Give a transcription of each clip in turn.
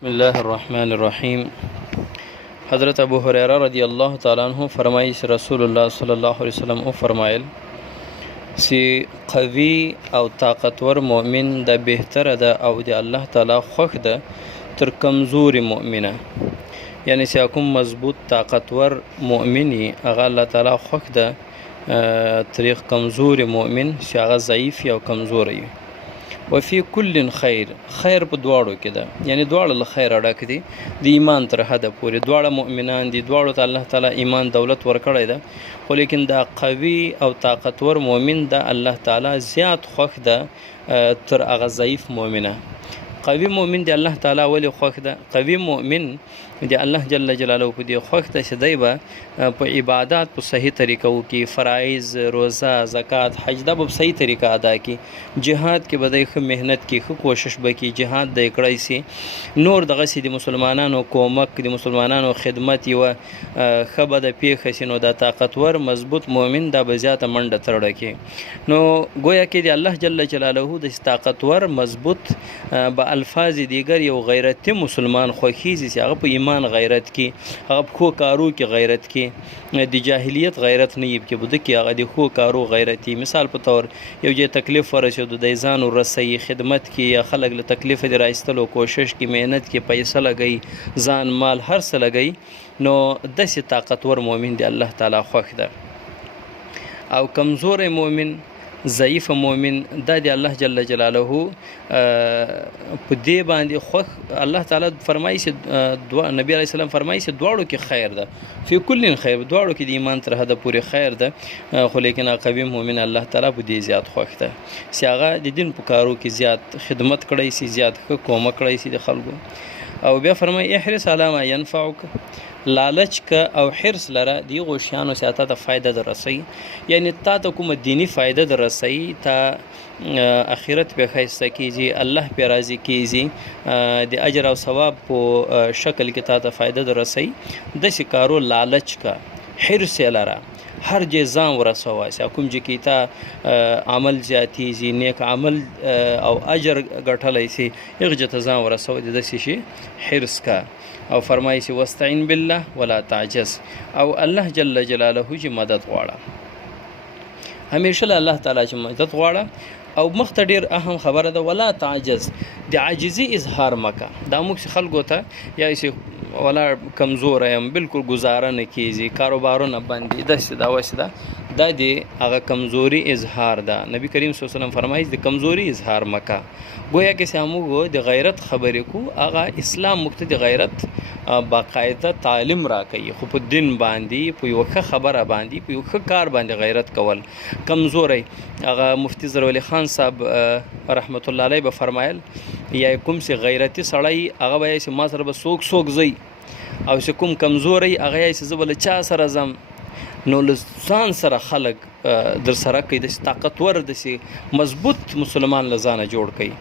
بسم الله الرحمن الرحیم. حضرت ابو هریره رضی الله تعالی عنہ فرمایي چې رسول الله صلی الله علیه وسلم او فرمایل چې قوي او طاقتور مؤمن د بهتره ده او د الله تعالی خوښ ده تر کمزوري مؤمنه. یعنی چې کوم مضبوط طاقتور مؤمنی هغه الله تعالی خوښ ده تر کمزوري مؤمن چې هغه ضعیف او کمزوري. وفي كل خیر په دواړو کې ده، یعنی دواړه له خیر ډک دي د ایمان تر حده پورې. دواړه مؤمنان دي، دواړو ته الله تعالی ایمان دولت ورکړی ده، خو لیکن دا قوي او طاقتور مؤمن ده الله تعالی زیات خوښ ده تر هغه ضعیف مؤمنه. قوي مؤمن دی الله تعالی ولې خوښ ده؟ قوي مؤمن دی الله جل جلاله په دې خوښ ده چې دی به په عبادات په صحیح طریقه وکړي، فرایض، روزه، زکات، حج دا به په صحیح طریقه ادا کړي. جهاد کې به دی ښه محنت کوي، ښه کوشش به کوي، جهاد دی کړی سي. نور دغسې د مسلمانانو کومک، د مسلمانانو خدمت یوه ښه به د پیښه سي، نو دا طاقتور مضبوط مؤمن دا به زیاته منډه ترړه کړي. نو ګویا کې د الله جل جلاله د طاقتور مضبوط به الفاظ دیگر یو غیرتی مسلمان خوښیږي چې هغه په ایمان غیرت کې، هغه په ښو کارو کې غیرت کې، د جاهلیت غیرت نه یب کې بده کې هغه د ښو کارو غیرتي. مثال په تور یو ځای تکلیف ورسېدو د ځان ورسوي، خدمت کې یا خلک له تکلیف د راایستلو کوشش کې، محنت کې، پیسه لګوي، ځان مال هر څه لګوي، نو داسې طاقتور مؤمن دی الله تعالی خوښ ده. او کمزور مؤمن، ضعیف مؤمن دا دی الله جل جلاله په دې باندې خوښ. الله تعالی فرمایي چې نبی علیه السلام فرمایي چې دواړو کې خیر ده، فی کل خیر، دواړو کې د ایمان تر حده پورې خیر ده، خو لیکن قوي مؤمن الله تعالی په دې زیات خوښ ده چې هغه د دین په کارو کې زیات خدمت کړی سي، زیات ښه کومک کړی سي د خلکو. او بیا فرمایي احرص علی ما ینفعک، لالچ که او حرص لره د هغو شیانو چې تا ته فایده در رسوي، یعنی تا ته کومه دینی فایده در رسوي، تا اخرت پې ښایسته کیږي، الله پې راضي کیږي، د اجر او ثواب په شکل کې تا ته فایده در رسوي، داسې کارو لالچ که، حرص یې لره، هر جای ځان ورسوه چې کوم چې کې تا عمل زیاتیږي، نیک عمل او اجر ګټلی سي، هغه ځای ته ځان ورسوه، د داسې شي حرص که. او فرمایي چې واستعین بالله ولا تعجز، او الله جل جلاله چې مدد غواړه، همیشه له الله تعالی چې مدد غواړه. او مخته ډیر اهم خبره ده، ولا تعجز، د عاجزي اظهار مکه. دا موږ خلکو ته یا چې ولا کمزور یم، بالکل گزاره نه کیږي، کاروبارونه بند دي، داسې دا واسې ده، دا د هغه کمزوري اظهار ده. نبی کریم صلی الله علیه وسلم فرمایي د کمزوري اظهار مکه. گویا کې چې موږ د غیرت خبرې کو، هغه اسلام موږ ته د غیرت باقاعده تعلیم راکوي، خو په دین باندې، په یوه ښه خبره باندې، په یو ښه کار باندې غیرت کول کمزوری. هغه مفتی ضروري خان صاحب رحمت الله علیه به فرمایل یا کوم چې غیرتي سړی هغه به یې چې ما سره به څوک ځي، او چې کوم کمزوری هغه یې چې زه به له چا سره ځم، نو له ځان سره خلک در سره کوي، داسې طاقتور، داسې مضبوط مسلمان له ځانه جوړ کوي.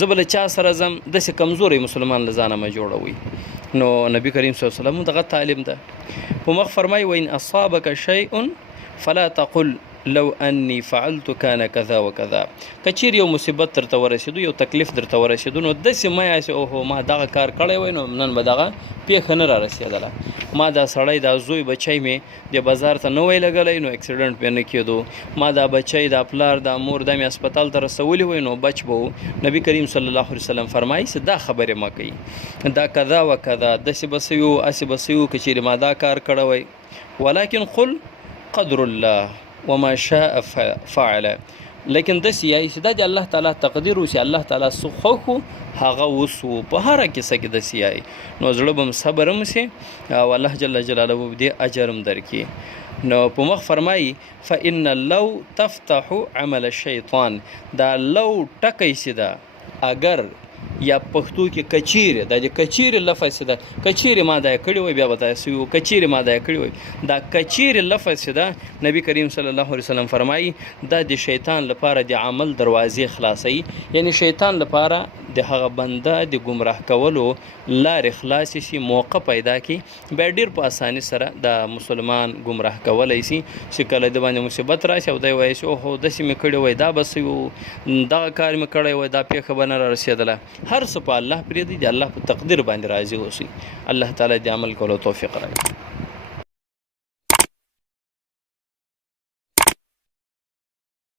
زه به له چا سره ځم، داسې کمزوری مسلمان له ځانه مه جوړوئ. نو نبی کریم صلی الله علیه وسلم دغه تعلیم ده. په مخ فرمایي وان اصابک شیء فلا تقل لو انی فعلت کان کذا وکذا. که چیرې یو مصیبت درته ورسېدو، یو تکلیف درته ورسېدو، نو داسې مه یاسې اوهو ما دغه کار کړی وای نو نن به دغه پیښه نه را رسېدله، ما دا سړی، دا زوی بچی مې د بازار ته نه وای لګلی نو اکسیډنټ پې نه کېدو، ما دا بچی، دا پلار، دا مور، دا مې هسپتال ته رسولی وای نو بچ به و. نبی کریم صلی الله علیه وسلم فرمایي چې دا خبرې مه کوي، دا کذا و کذا، داسې به څه وي هسې به څه وي، که چیرې ما دا کار کړی وای. ولکن قل قدر الله وما شاء فعل، لیکن داسې یایي چې دا د الله تعالی تقدیر و چې الله تعالی څه خوښ هغه وسو، په هره کیسه کې داسې یایي، نو زړه به م صبر هم سي او الله جل جلاله به دې اجر هم درکړي. نو په مخ فرمایي فإن لو تفتح عمل الشیطان، دا لو ټکی سي ده، اگر یا پښتو کې کچیره، دا د کچیره لفظ ده، کچیره ما دا کړی وای بیا به تاسو یو کچیره ما دا کړی وای، دا کچیره لفظ ده. نبی کریم صلی الله علیه وسلم فرمایي دا د شیطان لپاره د عمل دروازې خلاصي، یعنی شیطان لپاره د هغه بنده د گمراه کولو لارې خلاصې شي، موقع پیدا کی، بیا ډیر په اساني سره د مسلمان گمراه کولی شي چې کله د باندې مصیبت راشي او دی وایي چې اوهو داسې مې کړی وای، دا بس یو دغه کار مې کړی وای، دا پیښه به نه را رسېدله، هر څه په الله پرېږدي، د الله په تقدیر باندې راضي اوسئ. الله تعالی دې عمل کولو توفیق راکړي.